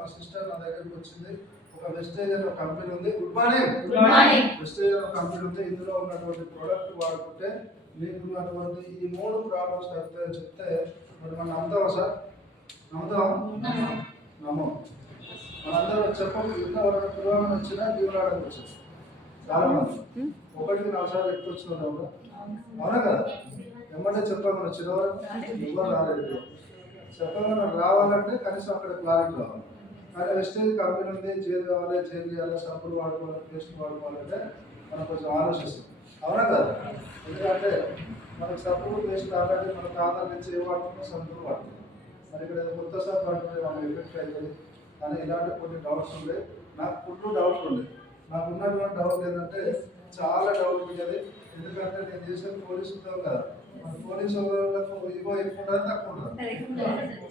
మా సిస్టర్ నా దగ్గరికి వచ్చింది. ఒక వెస్టేజ్ అనే కంపెనీ ఉంది. Good morning. వెస్టేజ్ అనే కంపెనీ ఉంది. ఇందులో ఉన్నటువంటి ప్రోడక్ట్ వాడుకుంటే మీకు ఉన్నటువంటి ఈ 3 ప్రాబ్లమ్స్ తగ్గుతాయని చెప్తే మరి మనం నమ్ముతామా సార్? నమ్మం. మనందరూ చెప్పండి. ఇంతవరకు పిల్లలు వచ్చినా జీవనాడానికి వచ్చారు చాలా మంది. 1-4 సార్లు ఎక్కువ వచ్చిన అవునా కదా? ఏమంటే చెప్పకుండా వచ్చినవారు ఎవరు రాలేదు. చెప్పకుండా రావాలంటే కనీసం అక్కడ క్లారిటీ రావాలి. కానీ వెస్టేజ్ కంపెనీ ఉంది, జైలు కావాలి, జైలు చేయాలి, సబ్బులు వాడుకోవాలి, పేస్ట్ వాడుకోవాలంటే మనం కొంచెం ఆలోచిస్తాం. అవునా కదా? ఎందుకంటే మనకు సబ్బులు పేస్ట్ ఆల్రెడీ మన తాతల నుంచి ఏ వాడుతున్నాం, సబ్బులు వాడుతున్నాం. మరి ఇక్కడ కొత్త సబ్బు వాడుతుంటే మనం ఎఫెక్ట్ అవుతుంది కానీ ఇలాంటి కొన్ని డౌట్స్ ఉండే. నాకు ఫుల్ డౌట్స్ ఉండే. నాకు ఉన్నటువంటి డౌట్ ఏంటంటే చాలా డౌట్ ఉండేది. ఎందుకంటే నేను చేసేది పోలీసు ఉద్యోగం కదా. మన పోలీసు వాళ్ళకు ఇగో ఎక్కువ ఉంటుంది, తక్కువ ఉంటుంది.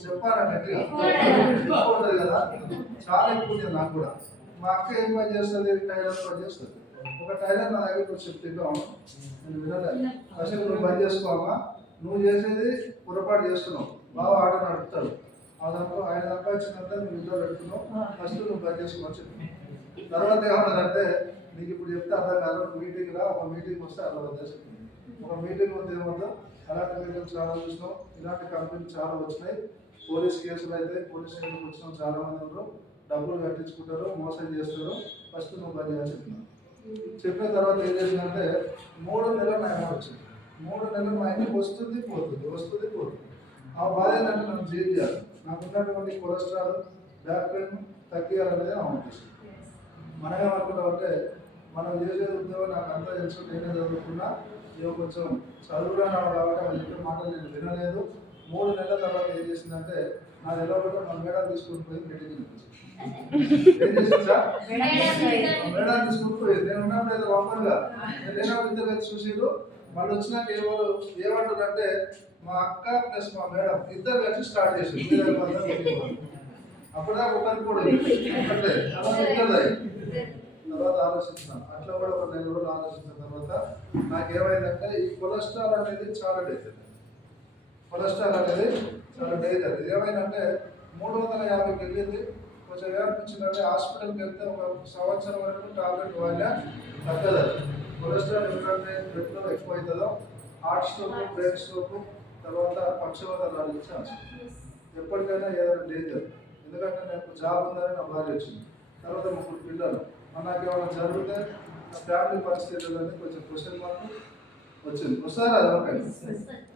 చెప్పాలంటే ఎక్కువ ఉంటుంది కదా, చాలా ఎక్కువ ఉంటుంది. నాకు కూడా మా అక్క ఏం పని చేస్తుంది, టైలర్ పని చేస్తుంది. ఒక టైలర్ నా దగ్గర చెప్తాను, నేను వినలేదు. అసలు నువ్వు పని చేసుకోమా, నువ్వు చేసేది పొరపాటు చేస్తున్నావు, బాగా ఆట నడుపుతాడు. ఆయన సంపాదించినంత నువ్వు ఇంట్లో పెడుతున్నావు, ఫస్ట్ నువ్వు పని చేసుకోమని చెప్పి. తర్వాత ఏమన్నారంటే నీకు ఇప్పుడు చెప్తే అర్థం కాదు, మీటింగ్ రా, ఒక మీటింగ్ వస్తే అర్థం అవుతుంది. ఒక మీటింగ్ వస్తే ఏమవుతుందో అలాంటి మీటింగ్ చాలా చూసినాం. ఇలాంటి కంపెనీలు చాలా వచ్చినాయి. పోలీస్ కేసులు అయితే పోలీస్ స్టేషన్కి వచ్చిన చాలా మంది ఉన్నారు. డబ్బులు కట్టించుకుంటారు, మోసం చేస్తారు. ఫస్ట్ నువ్వు పని చేయాలని చెప్పిన. చెప్పిన తర్వాత ఏం చేసిందంటే 3 నెలలు నా అమౌంట్ వచ్చింది. 3 నెలలు మా ఇంటికి వస్తుంది పోతుంది. ఆ బాధ ఏంటంటే నన్ను జైలు చేయాలి. నాకు ఉన్నటువంటి కొలెస్ట్రాల్, బ్యాక్ పెయిన్ తగ్గియాలనేది నా ఉద్దేశం. మనం ఏమనుకుంటామంటే మనం చేసేది ఉద్యోగం నాకు అంతా తెలుసు, నేనే చదువుకున్నా, ఇక కొంచెం చదువులో నాకు కాబట్టి వాళ్ళు చెప్పే మాటలు నేను వినలేదు. 3 నెలల తర్వాత ఏం చేసిందంటే నా నిలబడి మన మేడం తీసుకుని పోయి మీటింగ్ ఏం చేసింది సార్? మేడం తీసుకుని పోయి నేను ఉన్నప్పుడు ఏదో వంపలుగా నేనేమో ఇద్దరు చూసిరు. మళ్ళీ వచ్చినాక ఏమంటారంటే మా అక్క ప్లస్ మా మేడం ఇద్దరు కలిసి స్టార్ట్ చేసింది. అప్పుడుదాకా ఒకరికి కూడా అంటే తర్వాత ఆలోచిస్తున్నాను. అట్లా కూడా ఒక 2 రోజులు ఆలోచించిన తర్వాత నాకేమైందంటే ఈ కొలెస్ట్రాల్ అనేది చాలా డేంజర్. ఇది ఏమైందంటే 350కి వెళ్ళింది. కొంచెం ఏమనిపించిందంటే హాస్పిటల్కి వెళ్తే ఒక సంవత్సరం వరకు టాబ్లెట్ వాడినా తగ్గదు. కొలెస్ట్రాల్ ఎందుకంటే బ్లడ్లో ఎక్కువ అవుతుందో హార్ట్ స్ట్రోక్, బ్రెయిన్ స్ట్రోక్, తర్వాత పక్షవాతాలు రావడానికి ఛాన్స్. ఎప్పటికైనా ఏదైనా డేంజర్. ఎందుకంటే నాకు జాబ్ ఉందని నా భార్య వచ్చింది. తర్వాత 3 పిల్లలు. నాకు ఏమైనా జరిగితే నా ఫ్యామిలీ పరిస్థితి లేదని కొంచెం క్వశ్చన్ మార్క్ వచ్చింది. వస్తారా అది ఓకే.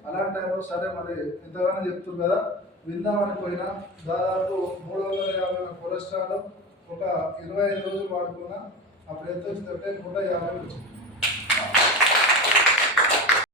అలాంటి టైంలో సరే మరి ఇంతగానో చెప్తుంది కదా విందామని పోయినా దాదాపు 350 కొలెస్ట్రాల్ ఒక 25 రోజులు వాడుకున్నా. అప్పుడు ఎంత వచ్చిందంటే 150 వచ్చింది.